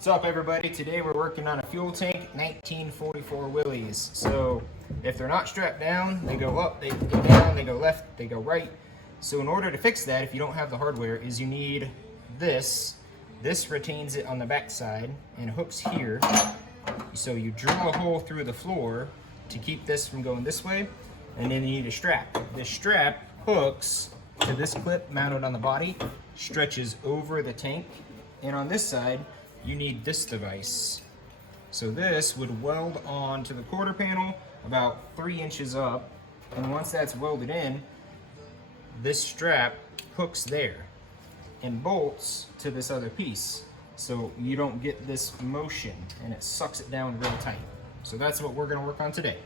What's up, everybody? Today we're working on a fuel tank 1944 Willys. So if they're not strapped down, they go up, they go down, they go left, they go right. So in order to fix that, if you don't have the hardware, is you need this. This retains it on the back side and hooks here. So you drill a hole through the floor to keep this from going this way, and then you need a strap. This strap hooks to this clip mounted on the body, stretches over the tank, and on this side, you need this device. So this would weld on to the quarter panel about 3 inches up, and once that's welded in, this strap hooks there and bolts to this other piece. So you don't get this motion and it sucks it down real tight. So that's what we're gonna work on today.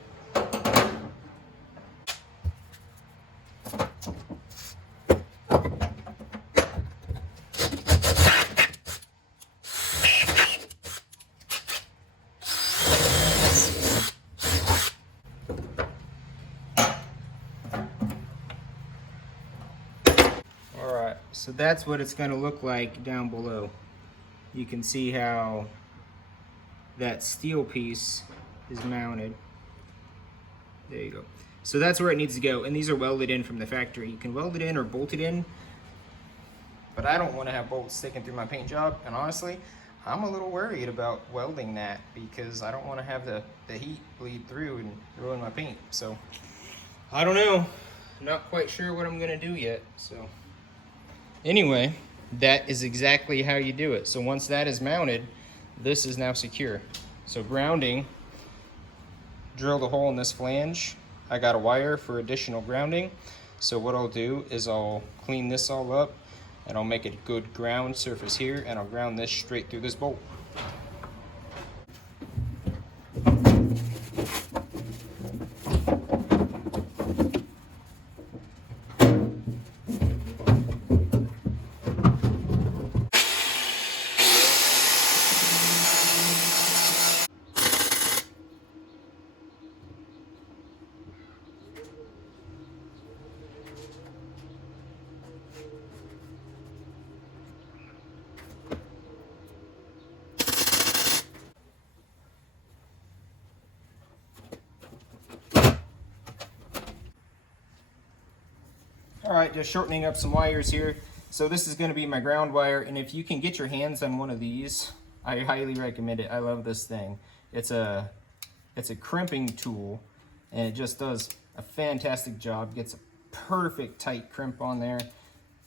So that's what it's going to look like down below. You can see how that steel piece is mounted. There you go. So that's where it needs to go, and these are welded in from the factory. You can weld it in or bolt it in, but I don't want to have bolts sticking through my paint job, and honestly, I'm a little worried about welding that because I don't want to have the heat bleed through and ruin my paint. So I don't know. I'm not quite sure what I'm going to do yet. So anyway, that is exactly how you do it. So once that is mounted, this is now secure. So grounding, drill the hole in this flange. I got a wire for additional grounding. So what I'll do is I'll clean this all up and I'll make a good ground surface here, and I'll ground this straight through this bolt. All right, just shortening up some wires here. So this is going to be my ground wire, and if you can get your hands on one of these, I highly recommend it. I love this thing. It's a crimping tool, and it just does a fantastic job. Gets a perfect tight crimp on there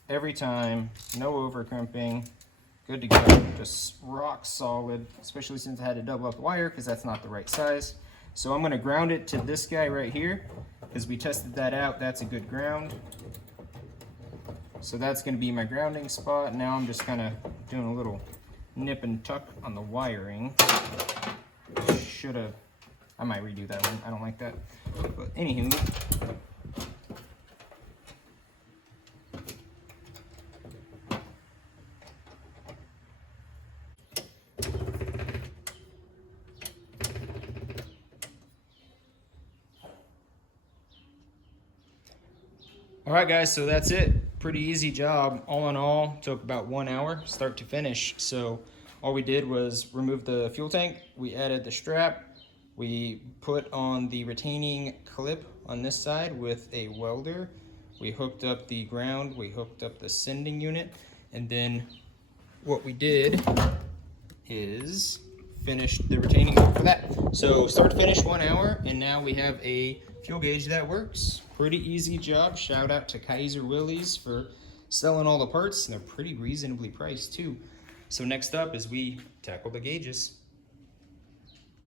every time. No over crimping. Good to go. Just rock solid, especially since I had to double up the wire because that's not the right size. So I'm going to ground it to this guy right here because we tested that out. That's a good ground. So that's going to be my grounding spot. Now I'm just kind of doing a little nip and tuck on the wiring. I might redo that one. I don't like that. But anywho. All right, guys, so that's it. Pretty easy job. All in all, took about 1 hour, start to finish. So all we did was remove the fuel tank. We added the strap. We put on the retaining clip on this side with a welder. We hooked up the ground. We hooked up the sending unit. And then what we did is finish the retaining for that. So start to finish 1 hour, and now we have a fuel gauge that works. Pretty easy job. Shout out to Kaiser Willys for selling all the parts, and they're pretty reasonably priced too. So next up is we tackle the gauges.